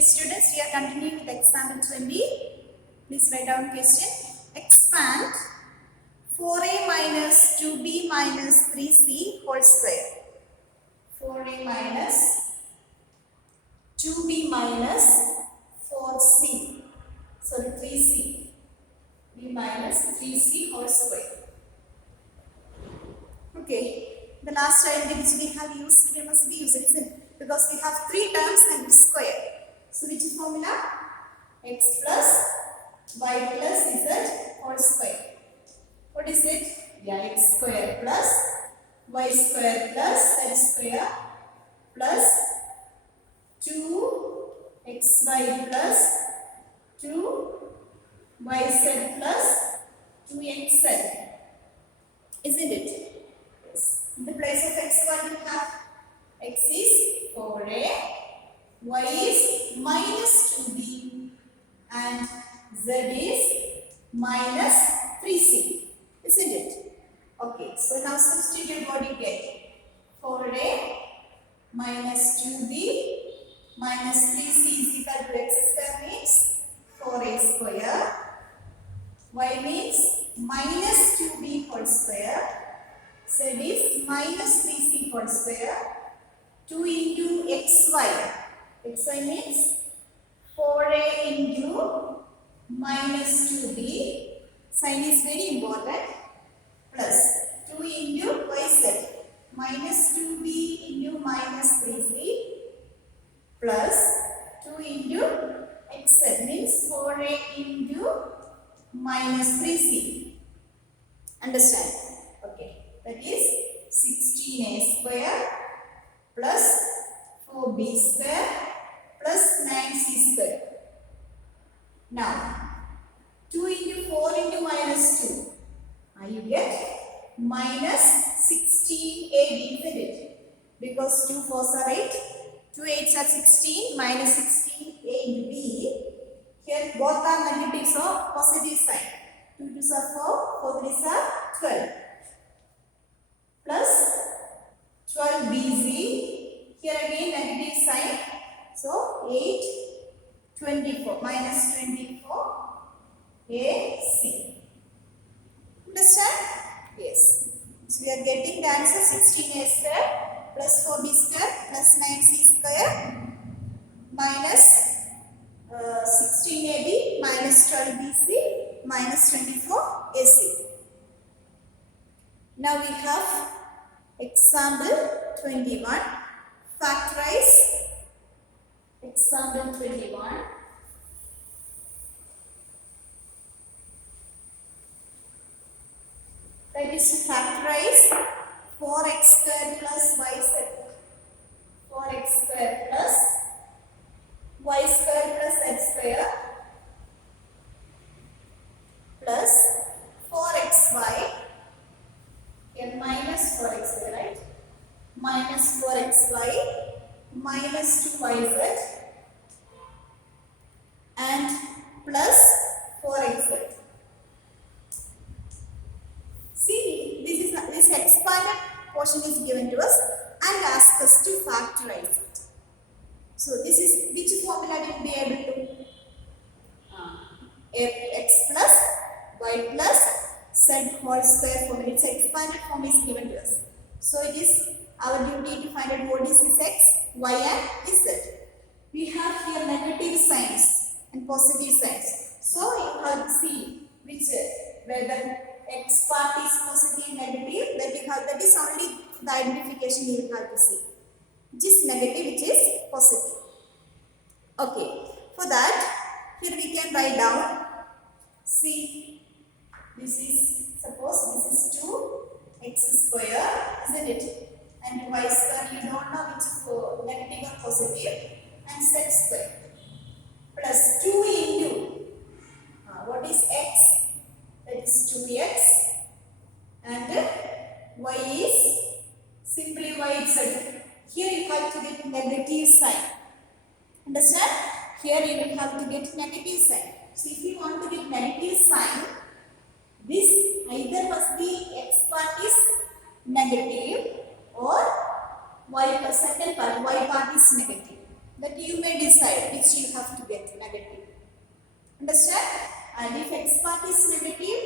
Students, we are continuing with example 20. Please write down question. Expand 4a minus 2b minus 3c whole square. 4a minus 2b minus 4c. Sorry, 3c. b minus 3c whole square. Okay. The last identity which we have used, we must be used, isn't it? Because we have 3 terms and square. So which is formula? X plus y plus z whole square. What is it? Yeah, x square plus y square plus z square plus 2xy plus 2yz plus 2xz. Isn't it? Yes. In the place of x1 we have x is 4a, y is minus 2b and z is minus 3c. Isn't it? Okay, so now substitute what you get. 4a minus 2b minus 3c is equal to x square means 4a square. Y means minus 2b whole square. Z is minus 3c whole square. 2 into xy. xy means 4a into minus 2b. Sign is very important. Plus 2 into yz. Minus 2b into minus 3c. Plus 2 into xz means 4a into minus 3c. Understand? Okay. That is 16a square plus 4b square plus 9c square. Now 2 into 4 into minus 2. Now you get minus 16ab, isn't it? Because 2 4s are 8. 2 8s are 16 minus 16a into b. Here both are negatives or positive sign. 2 2s are 4, 4 3s are 12. Plus 12bz. Here again negative sign. So 8, 24 minus 24 AC. Understand? Yes. So we are getting the answer 16a square plus 4b square plus 9c square minus 16ab minus 12bc minus 24 AC. Now we have example 21. Factorize example 21. That is to factorize 4x square plus yz. 4x square plus y square plus z square plus 4xy. Here minus 4x square, right? Minus 4xy minus 2yz and plus 4xz. See, this expanded portion is given to us and asked us to factorize it. So this is which formula we will be able to? X plus y plus z whole square formula. Its expanded form is given to us. So it is our duty to find out what is this x, y and z. We have here negative signs and positive signs. So you have to see which whether x part is positive, negative. That you have, that is only the identification you have to see. Which is negative, which is positive. Okay. For that, here we can write down. See, this is, suppose this is 2x square, isn't it? And y square, you don't know which is negative or positive, and z square plus 2 into what is x? That is 2x, and y is simply y itself. Here you have to get negative sign. Understand? Here you will have to get negative sign. So if you want to get negative sign, this either must be x part is negative or y second part, y part is negative. that you may decide which you have to get negative. Understand? And if x part is negative,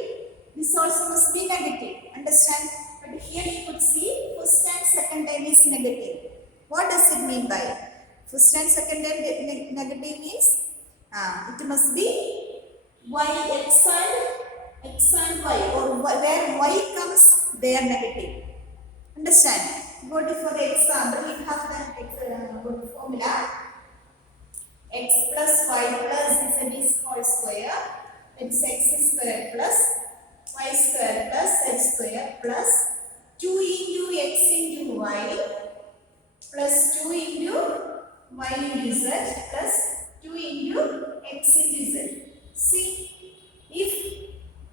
this also must be negative. Understand? But here you could see first and second term is negative. What does it mean by first and second term negative means? It must be y, x and y, or where y comes, they are negative. Understand? Go to for the example, we have the formula x plus y plus z is whole square. It's x square plus y square plus z square plus 2 into x into y plus 2 into y into z plus 2 into x into z. See, if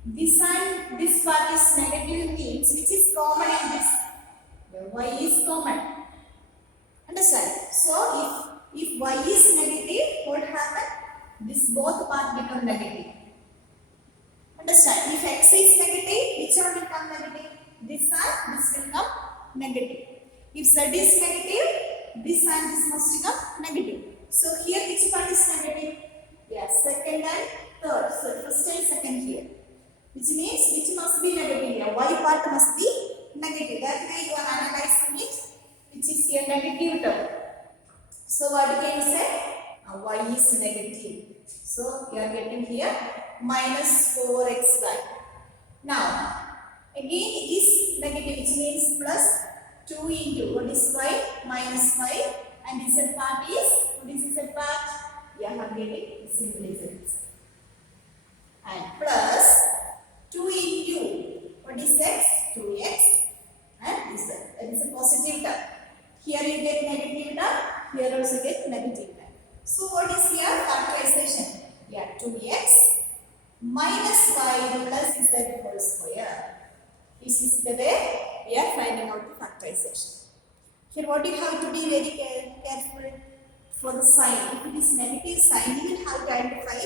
this and this part is negative means which is common in this? Y is common. Understand? So if y is negative, what happens? This both parts become negative. Understand? If x is negative, which one will become negative? This and this will become negative. If z is negative, this and this must become negative. So here which part is negative? Yes, second and third. So first and second here. Which means which must be negative here? Y part must be negative. That way you are analyzing it, which is here negative term. So what can you say? Y is negative. So you are getting here minus 4xy. Now again it is negative, which means plus 2 into what is y minus y, and this part is what is this part? You are getting simply z. And plus 2 into what is x? 2x, and this that is a positive term. Here you get negative term, here also get negative term. So what is here? Factorization. Yeah, 2x minus y plus z whole square. This is the way we are finding out the factorization. Here what you have to be very careful for the sign. If it is negative sign, you will have to identify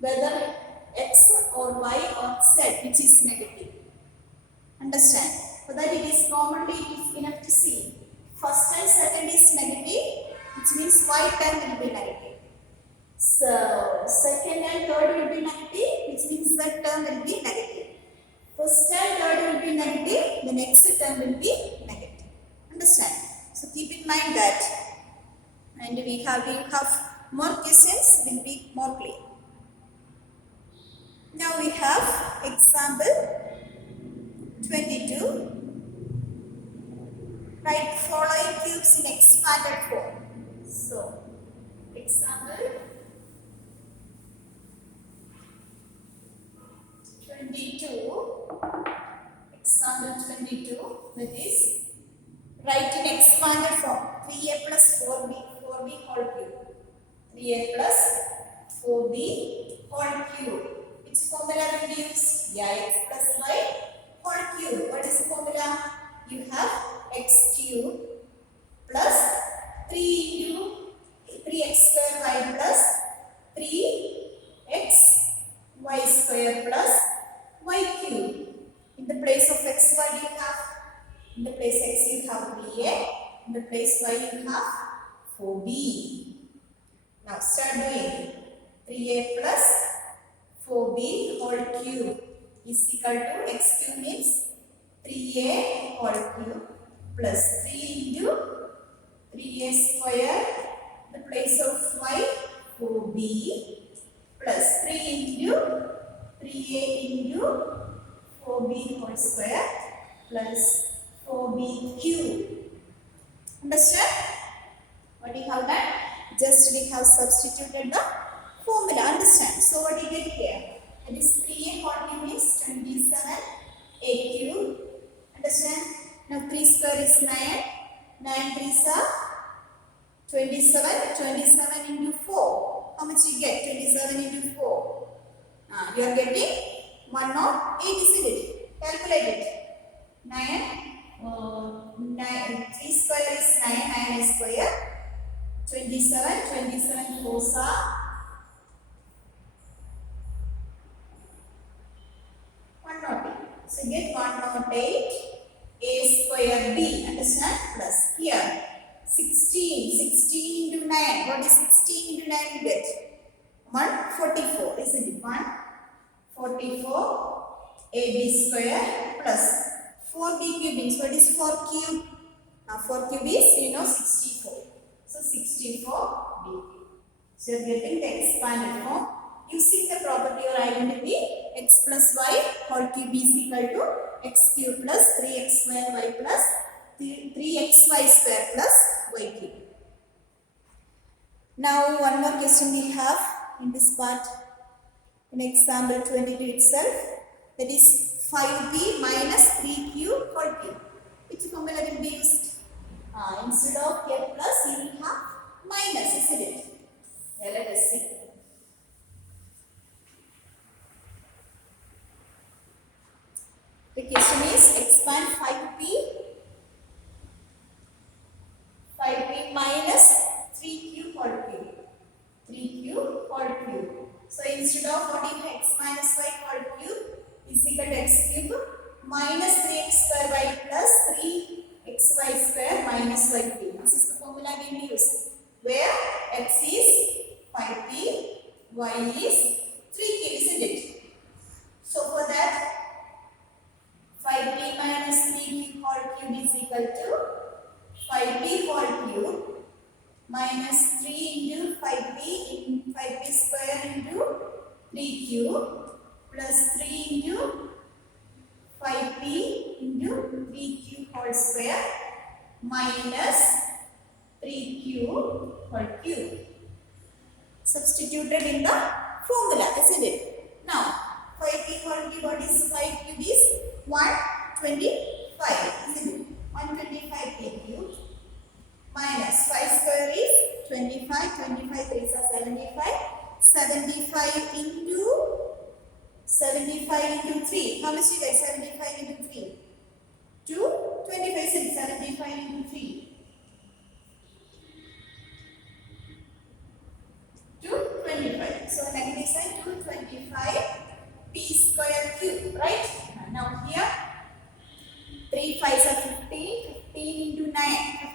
whether x or y or z which is negative. Understand? For that it is commonly enough to see first and second is negative, which means y term will be negative. So second and third will be negative, which means that term will be negative. First and third will be negative, the next term will be negative. Understand? So keep in mind that, and we have more questions, will be more clear. Now we have example 22. Write following cubes in expanded form. So, example 22. Example 22. That is, write in expanded form 3a plus 4b whole cube. 3a plus 4b whole cube. Which formula will be used? Yeah, x plus y whole cube. What is the formula? You have x cube plus 3 into 3x square y plus 3x y square plus y cube. In the place of x, what do you have? In the place x you have 3a. In the place y you have 4b. Now start doing 3a plus 4b whole cube is equal to x cube means 3a whole cube plus 3 into 3a square, the place of y 4b plus 3 into 3a into 4b whole square plus 4b cube. Understand? What we have done? Just we have substituted the formula. Understand? So what do you get here? That is 3a whole cube is 27a cube. Understand? Now 3 square is 9. 9 3s are 27. 27 into 4. How much you get? 27 into 4. You are getting 108, isn't it? Calculate it. 3 square is 9. 9 square. 27. 27 4s are 108. So you get 108 a square b. Understand? Plus here 16 into 9 144, isn't it? 144 AB square plus 4B cube means what is 4 cube? 4 cube is 64. So 64 B. So you are getting the expanded form using the property or identity x plus y whole cube is equal to x cube plus 3x square y plus 3xy square plus y cube. Now one more question we have in this part in example 22 itself, that is 5b minus 3q whole cube. Which formula will be used? Instead of k plus we will have minus, isn't it? Let us see. The question is expand 5p minus 3q whole cube. 3q whole cube. So instead of what is x minus y whole cube is equal to x cube minus 3x square y plus 3xy square minus y cube. This is the formula we will use, where x is 5p, y is 3q, isn't it? So for that 5p minus 3q whole cube is equal to 5p whole cube minus 3 into 5p square into 3q plus 3 into 5p into 3q whole square minus 3q whole cube. Substituted in the formula, isn't it? Now 5p whole cube, what is 5 cube is 125, isn't it? 125p cube minus 5 square is 25, 25 3s are 75, 75 into 3. How much you guys? 75 into 3. 225, 75 into 3. 225. So negative sign 225 p square cube, right? Now here 3 5s are 15, 15 into 9,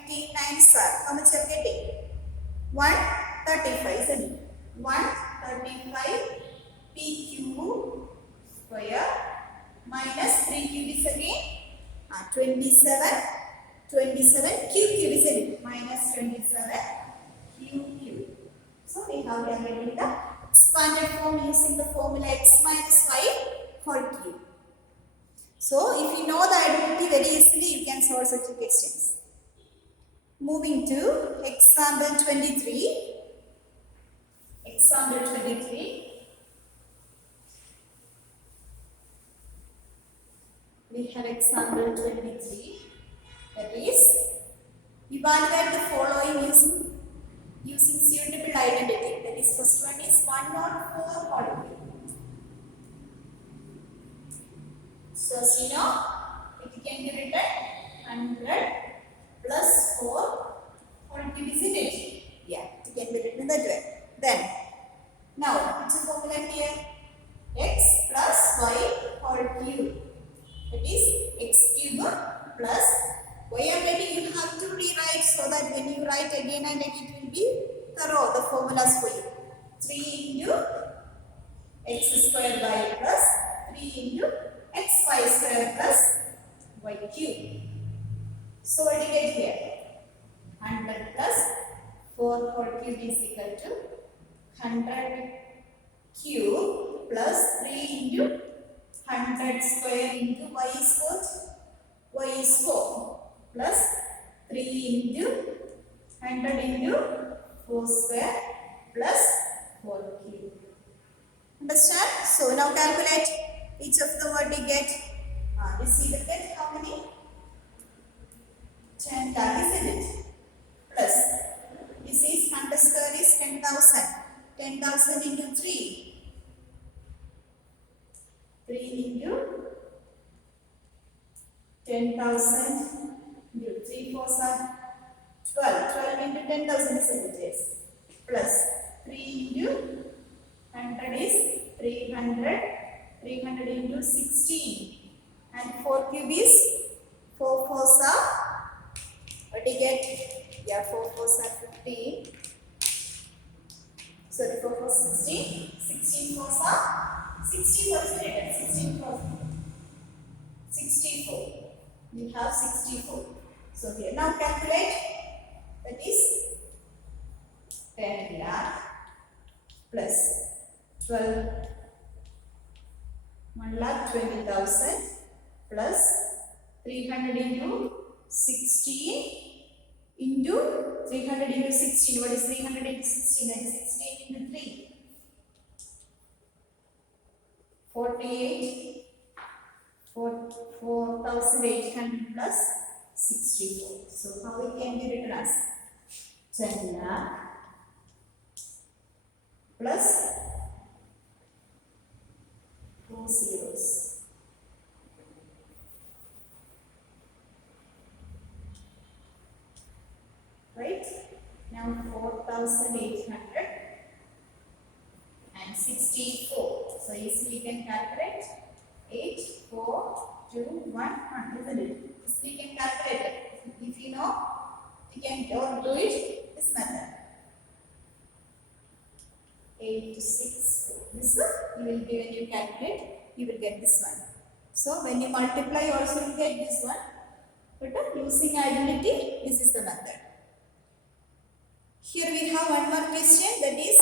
15 9s are, how much you are getting? 135, isn't it? 135 p cube square minus 3 cube is again 27 q cube, isn't it? Minus 27 q cube. So we are getting the expanded form using the formula x minus y whole cube. So if you know the identity very easily, you can solve such questions. Moving to example 23. Example 23. We have example 23. That is, evaluate the following using suitable identity. That is, first one is 104 whole cube. So as you know, it can be written 100 plus 4 whole cube, isn't it? Yeah, it can be written that way. Then, now, what's the formula here? X plus y whole cube. That is x cube plus y. Already you have to rewrite so that when you write again and again it will be thorough, the formulas for you. 3 into x square y plus 3 into xy square plus y cube. So what do you get here? 100 plus 4 whole cube is equal to 100 cube plus 3 into 100 square into y is what? Y is 4 plus 3 into 100 into 4 square plus 4 cube. Understand? So now calculate each of the word you get. You see the get how many? 10 lakh, isn't it? Plus this is 100 square is 10,000. 10,000 into 3. 3 into 10,000 into 3 4s are 12. 12 into 10,000 is it? Plus 3 into 100 is 300. 300 into 16. And 4 cube is 4 4s are, what do you get? Yeah, 4 4s are 15. So 4 for 16. 16 4 are 64 is written. 16 for 64. We have 64. So here now calculate. That is 10 lakh plus 12 1,20,000 plus 300 into 16 into 300 into 16. What is 300 into 16? That is 16 into 3. 48. 4,800 plus 64. So how it can be written as 10 lakh plus 4 zeros. Right? Now 4,800 and 64. So easily we can calculate 8, 4, 2, 1, 1, isn't it? This we can calculate it. If you know, you can do it this method. 8 to 6, 4. This you will be when you calculate, you will get this one. So when you multiply, you also will get this one. But using identity, this is the method. Here we have one more question, that is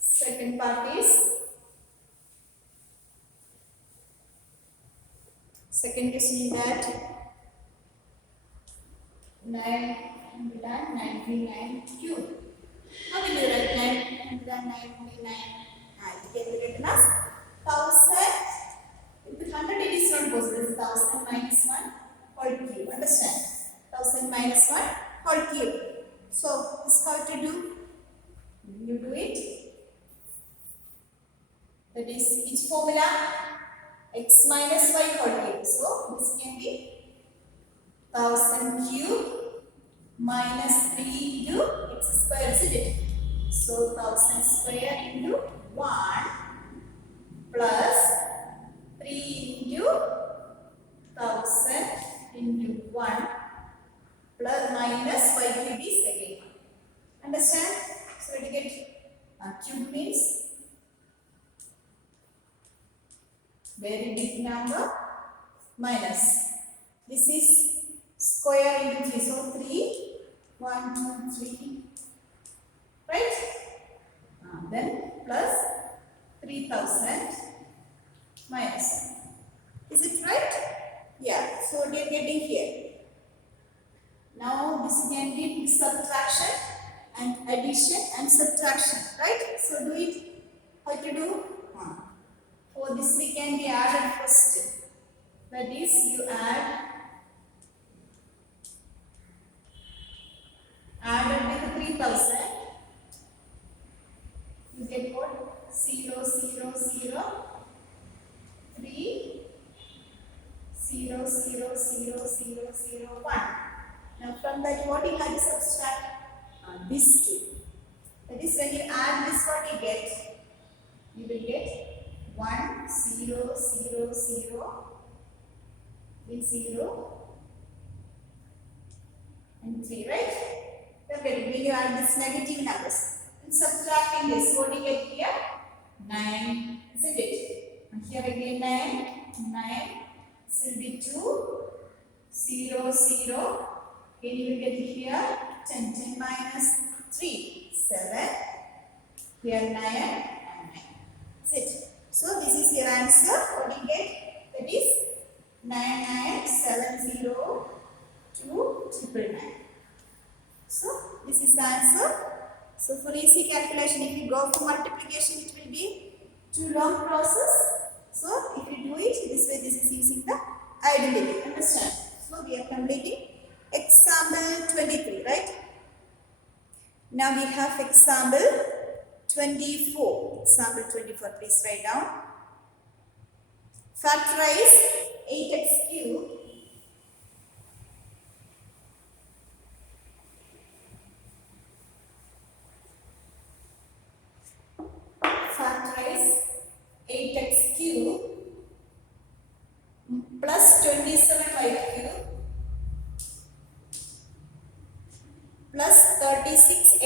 second part is second question is that 999 cube. How will you write 999? It can be written as 1000. With 100 it is not possible. 1000 minus 1 whole cube. Understand? 1000 minus 1 whole cube. So this is how to do. You do it. That is each formula x minus y whole cube. So this can be 1000 cube minus 3 into x square, isn't it? So 1000 square into 1 plus 3 into 1000 into 1 plus minus y cube is again. Understand? So we get cube means very big number minus. This is square into 3. So 3, 1, 2, 3. Right? Then plus 3000 minus 1. Is it right? Yeah. So we are getting here. Now this can be subtraction and addition and subtraction. Right? So do it. How to do? For this we can be added first. That is, you add with 3000. You get what? 0, 0, 0, 3, 0, 0, 0, 0, 0, 1. Now from that what you have to subtract? This 2. That is, when you add this, what you get? You will get 1, 0, 0, 0, 3, 0 and 3, right? Okay, when you add this negative numbers and subtracting this, what do you get here? 9, isn't it? And here again 9, 9, this will be 2, 0, 0, again you will get here 10, 10 minus 3, 7, here 9 and 9, that's it. So this is your answer. What do you get? That is 99702999. So this is the answer. So for easy calculation, if you go for multiplication, it will be too long process. So if you do it this way, this is using the identity. Understand? So we are completing example 23, right? Now we have example 24. Example 24, please write down. Factorize 8x cube plus 27y cube plus 36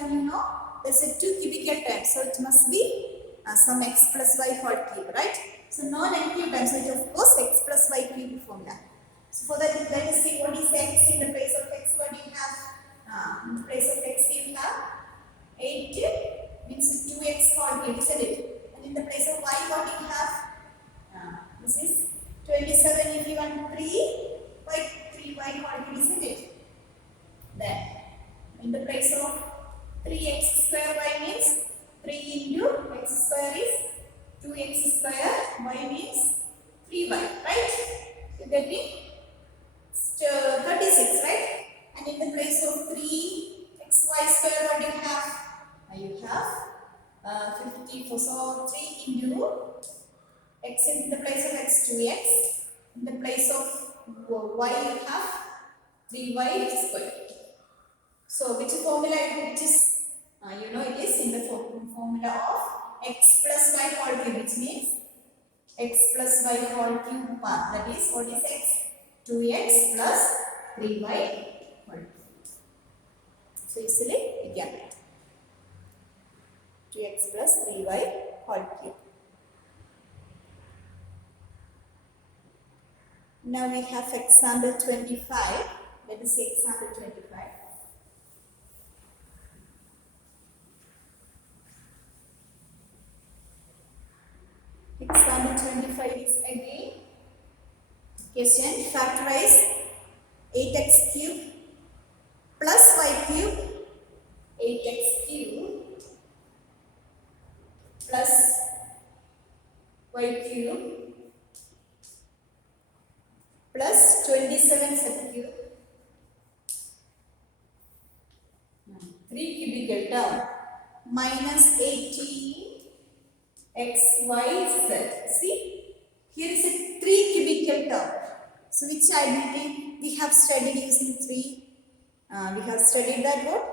term, you know, there's a 2 cubical term, so it must be some x plus y whole cube, right? So no negative term, so it of course x plus y cube formula. So for that, let us see what is x. In the place of x, what do you have? In the place of x, you have 8 means 2x whole cube, isn't it? And in the place of y, what do you have? This is 27 if you want 3y whole cube, isn't it? Then in the place of 3x square y means 3 into x square is 2x square, y means 3y, right? You get me? 36, right? And in the place of 3xy square, what do you have? You have 54. So 3 into x in the place of x, 2x. In the place of y, you have 3y square. So which formula it is? You know, it is in the formula of x plus y whole cube, which means x plus y whole cube part. That is, what is x? 2x plus 3y whole cube. So easily we can write 2x plus 3y whole cube. Now we have example 25. Let us see example 25. Example 25 is again question. Factorize 8x cube plus y cube, 8x cube plus y cube plus 27 z cube, 3 cubical term minus 18 x, y, z. See, here is a 3 cubical term. So, which identity we have studied using 3? We have studied that what?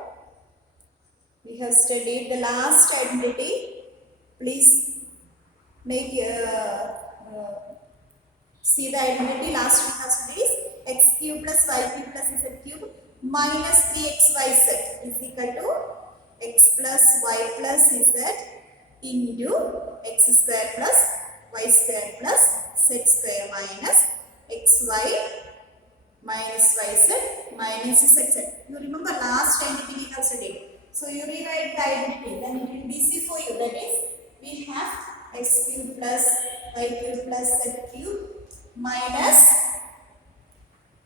We have studied the last identity. Please make see the identity. Last we have studied is x cube plus y cube plus z cube minus 3xyz is equal to x plus y plus z into x square plus y square plus z square minus xy minus yz minus zz. You remember last identity we have studied. So you rewrite the identity, then it will be easy for you. That is, we have x cube plus y cube plus z cube minus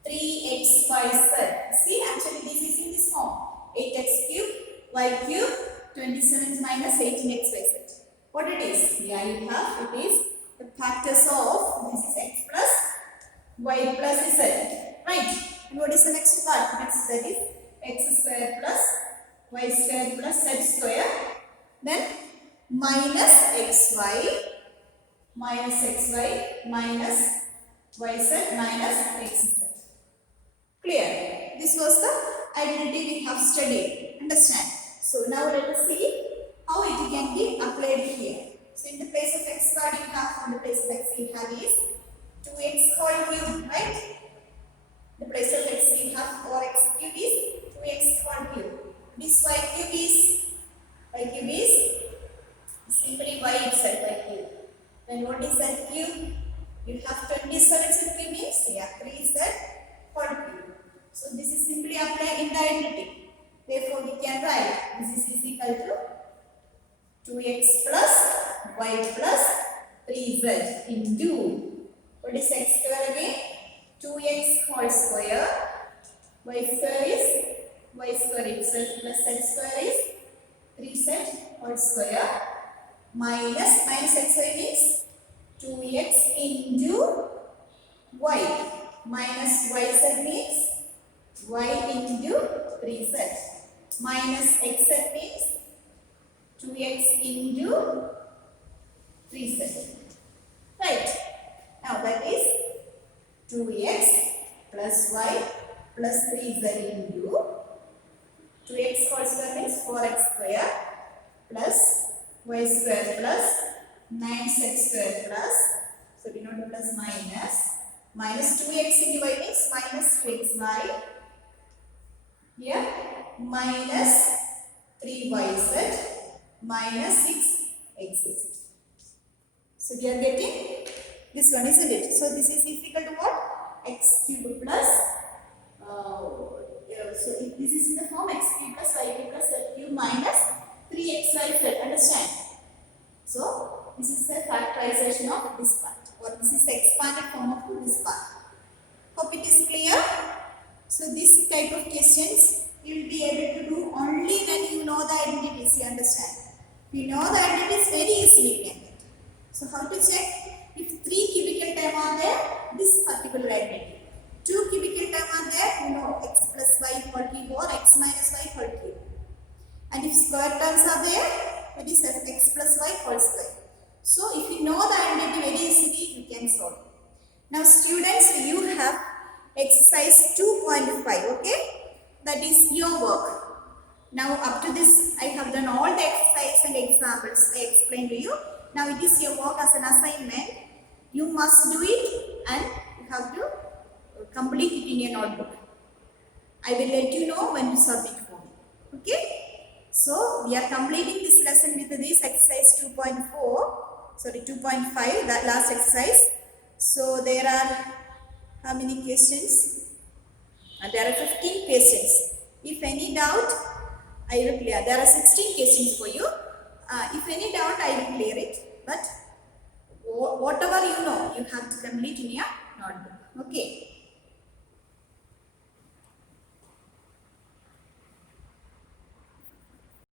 3xyz. See, actually this is in this form. 8x cube, y cube, 27 minus 18xyz. What it is? Yeah, you have, it is the factors of, this is x plus y plus z, right? And what is the next part? Next, that is x square plus y square plus z square, then minus xy minus yz minus xz. Clear? This was the identity we have studied. Understand? So now let us see how it can be applied here. So in the place of x squared you have, in the place of x we have is 2x whole cube, right? In the place of x we have 4x cube is 2x whole cube. This y cube is simply y itself, y cube. Then what is z cube? You have 27 z cube means, yeah, 3z whole cube. So this is simply applied in the identity. Therefore we can write this is equal to 2x plus y plus 3z into, what is x square again? 2x whole square, y square is y square itself plus z square is 3z whole square minus xy means 2x into y minus yz means y into 3z minus xz means 2x into 3z. Right. Now that is 2x plus y plus 3z into 2x whole square means 4x square plus y square plus 9z square plus, so we know the plus minus 2x into y means minus 2xy here minus 3yz minus 6xz. So we are getting this one, isn't it? So this is equal to what? X cube plus, so if this is in the form x cube plus y cube plus z cube minus 3xyz, understand? So this is the factorization of this part, or this is the expanded form of this part. Hope it is clear. So this type of questions you will be able to do only when you know the identities, you understand? If you know the identities, very easily you can get. So how to check? If 3 cubical term are there, this particular identity. 2 cubical term are there, you know x plus y whole cube or x minus y whole cube. And if square terms are there, that is x plus y whole square. So if you know the identity very easily, you can solve. Now students, you have exercise 2.5, okay? That is your work. Now up to this, I have done all the exercise and examples I explained to you. Now it is your work as an assignment. You must do it and you have to complete it in your notebook. I will let you know when to submit for me. Okay? So we are completing this lesson with this exercise 2.5, that last exercise. So there are how many questions? There are 15 questions. If any doubt, I will clear. There are 16 questions for you. If any doubt, I will clear it. But whatever you know, you have to complete in your notebook. Okay.